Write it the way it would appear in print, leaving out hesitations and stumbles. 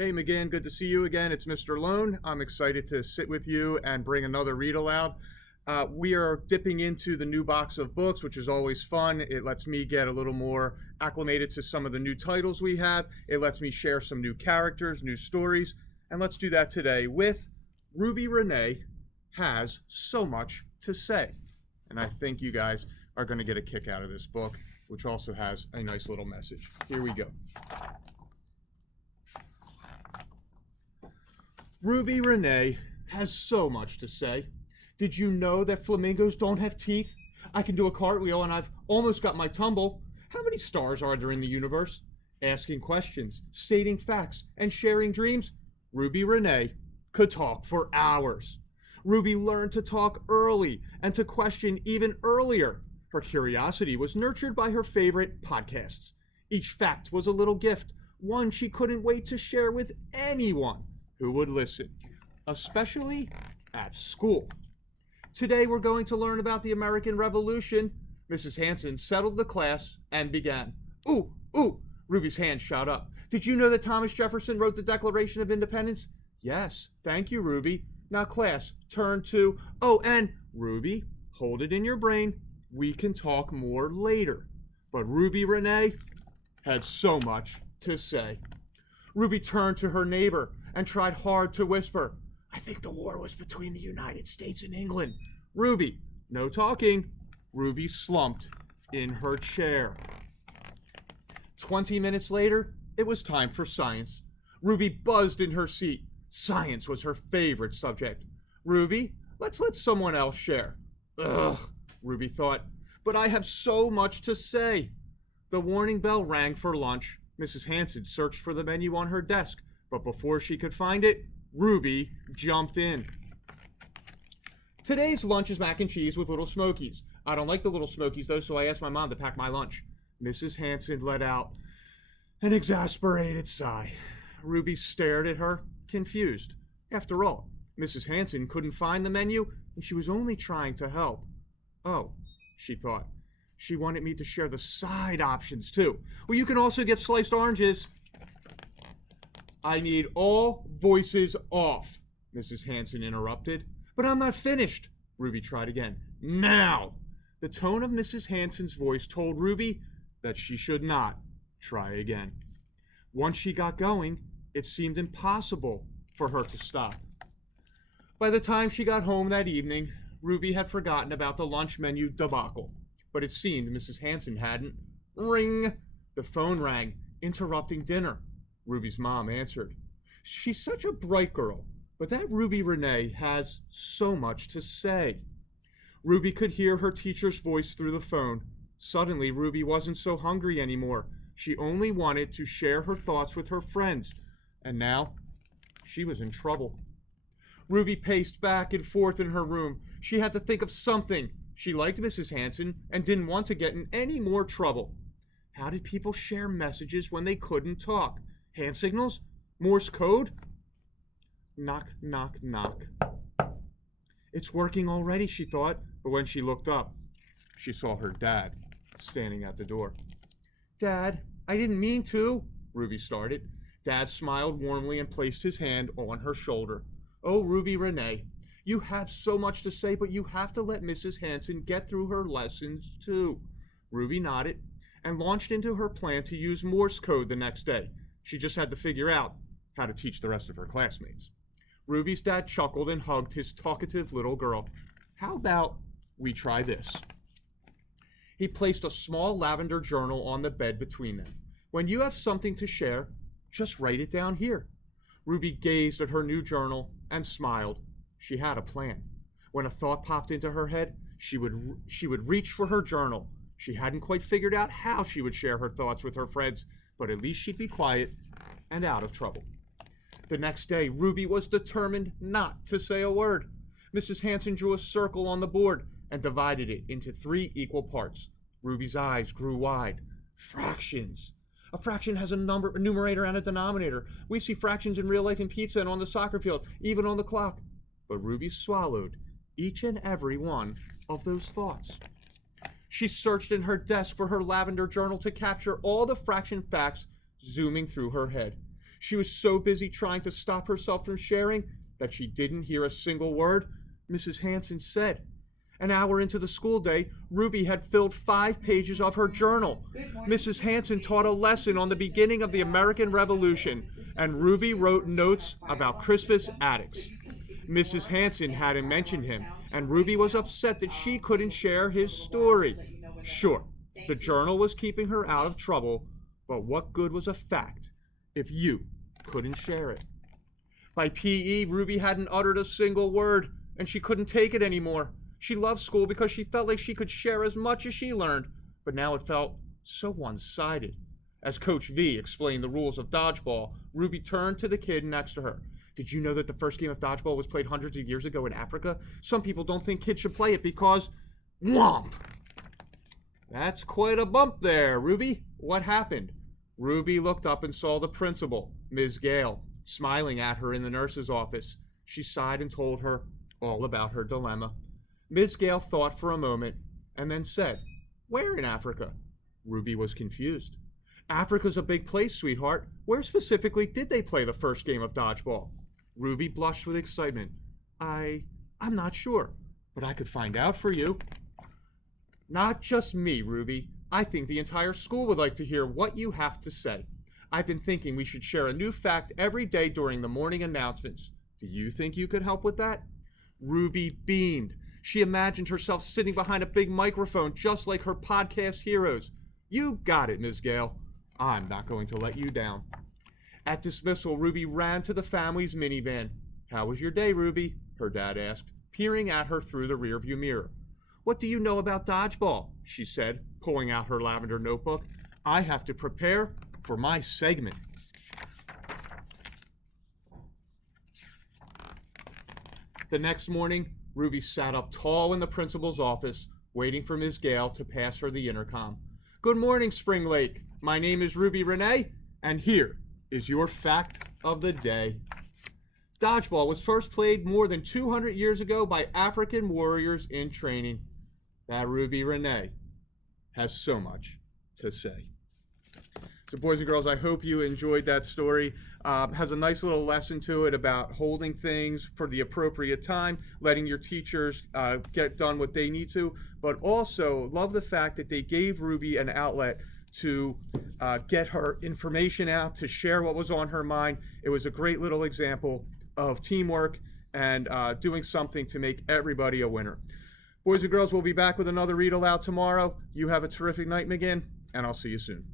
Hey McGinn, good to see you again. It's Mr. Lohn. I'm excited to sit with you and bring another read aloud. We are dipping into the new box of books, which is always fun. It lets me get a little more acclimated to some of the new titles we have. It lets me share some new characters, new stories, and let's do that today with Ruby Rene Has So Much to Say. And I think you guys are going to get a kick out of this book, which also has a nice little message. Here we go. Ruby Rene has so much to say. Did you know that flamingos don't have teeth? I can do a cartwheel and I've almost got my tumble. How many stars are there in the universe? Asking questions, stating facts, and sharing dreams. Ruby Rene could talk for hours. Ruby learned to talk early and to question even earlier. Her curiosity was nurtured by her favorite podcasts. Each fact was a little gift, one she couldn't wait to share with anyone who would listen, especially at school. Today we're going to learn about the American Revolution. Mrs. Hanson settled the class and began. Ooh, Ruby's hand shot up. Did you know that Thomas Jefferson wrote the Declaration of Independence? Yes, thank you, Ruby. Now class, turn to, and Ruby, hold it in your brain. We can talk more later. But Ruby Rene had so much to say. Ruby turned to her neighbor and tried hard to whisper, I think the war was between the United States and England. Ruby, no talking. Ruby slumped in her chair. 20 minutes later, it was time for science. Ruby buzzed in her seat. Science was her favorite subject. Ruby, let's let someone else share. Ugh, Ruby thought, but I have so much to say. The warning bell rang for lunch. Mrs. Hanson searched for the menu on her desk, but before she could find it, Ruby jumped in. Today's lunch is mac and cheese with Little Smokies. I don't like the Little Smokies though, so I asked my mom to pack my lunch. Mrs. Hanson let out an exasperated sigh. Ruby stared at her, confused. After all, Mrs. Hanson couldn't find the menu, and she was only trying to help. Oh, she thought. She wanted me to share the side options too. Well, you can also get sliced oranges. I need all voices off, Mrs. Hanson interrupted. But I'm not finished, Ruby tried again. Now! The tone of Mrs. Hanson's voice told Ruby that she should not try again. Once she got going, it seemed impossible for her to stop. By the time she got home that evening, Ruby had forgotten about the lunch menu debacle. But it seemed Mrs. Hanson hadn't. Ring! The phone rang, interrupting dinner. Ruby's mom answered. She's such a bright girl, but that Ruby Rene has so much to say. Ruby could hear her teacher's voice through the phone. Suddenly, Ruby wasn't so hungry anymore. She only wanted to share her thoughts with her friends. And now, she was in trouble. Ruby paced back and forth in her room. She had to think of something. She liked Mrs. Hanson and didn't want to get in any more trouble. How did people share messages when they couldn't talk? Hand signals? Morse code? Knock, knock, knock. It's working already, she thought, but when she looked up, she saw her dad standing at the door. Dad, I didn't mean to, Ruby started. Dad smiled warmly and placed his hand on her shoulder. Oh, Ruby Rene, you have so much to say, but you have to let Mrs. Hanson get through her lessons too. Ruby nodded and launched into her plan to use Morse code the next day. She just had to figure out how to teach the rest of her classmates. Ruby's dad chuckled and hugged his talkative little girl. How about we try this? He placed a small lavender journal on the bed between them. When you have something to share, just write it down here. Ruby gazed at her new journal and smiled. She had a plan. When a thought popped into her head, she would reach for her journal. She hadn't quite figured out how she would share her thoughts with her friends, but at least she'd be quiet and out of trouble. The next day, Ruby was determined not to say a word. Mrs. Hanson drew a circle on the board and divided it into 3 equal parts. Ruby's eyes grew wide. Fractions. A fraction has a numerator and a denominator. We see fractions in real life in pizza and on the soccer field, even on the clock. But Ruby swallowed each and every one of those thoughts. She searched in her desk for her lavender journal to capture all the fraction facts zooming through her head. She was so busy trying to stop herself from sharing that she didn't hear a single word Mrs. Hanson said. An hour into the school day, Ruby had filled 5 pages of her journal. Mrs. Hanson taught a lesson on the beginning of the American Revolution, and Ruby wrote notes about Crispus Attucks. Mrs. Hanson hadn't mentioned him, and Ruby was upset that she couldn't share his story. Sure, the journal was keeping her out of trouble, but what good was a fact if you couldn't share it? By PE, Ruby hadn't uttered a single word, and she couldn't take it anymore. She loved school because she felt like she could share as much as she learned, but now it felt so one-sided. As Coach V explained the rules of dodgeball, Ruby turned to the kid next to her. Did you know that the first game of dodgeball was played hundreds of years ago in Africa? Some people don't think kids should play it because... Whomp! That's quite a bump there, Ruby. What happened? Ruby looked up and saw the principal, Ms. Gale, smiling at her in the nurse's office. She sighed and told her all about her dilemma. Ms. Gale thought for a moment and then said, "Where in Africa?" Ruby was confused. "Africa's a big place, sweetheart. Where specifically did they play the first game of dodgeball?" Ruby blushed with excitement. I'm not sure, but I could find out for you." "Not just me, Ruby. I think the entire school would like to hear what you have to say. I've been thinking we should share a new fact every day during the morning announcements. Do you think you could help with that?" Ruby beamed. She imagined herself sitting behind a big microphone just like her podcast heroes. "You got it, Ms. Gale. I'm not going to let you down." At dismissal, Ruby ran to the family's minivan. "How was your day, Ruby?" her dad asked, peering at her through the rearview mirror. "What do you know about dodgeball?" she said, pulling out her lavender notebook. "I have to prepare for my segment." The next morning, Ruby sat up tall in the principal's office, waiting for Ms. Gale to pass her the intercom. "Good morning, Spring Lake. My name is Ruby Rene, and here is your fact of the day. Dodgeball was first played more than 200 years ago by African warriors in training." That Ruby Rene has so much to say. So boys and girls, I hope you enjoyed that story. Has a nice little lesson to it about holding things for the appropriate time, letting your teachers get done what they need to, but also love the fact that they gave Ruby an outlet to get her information out, to share what was on her mind. It was a great little example of teamwork and doing something to make everybody a winner. Boys and girls, we'll be back with another read aloud tomorrow. You have a terrific night, McGinn, and I'll see you soon.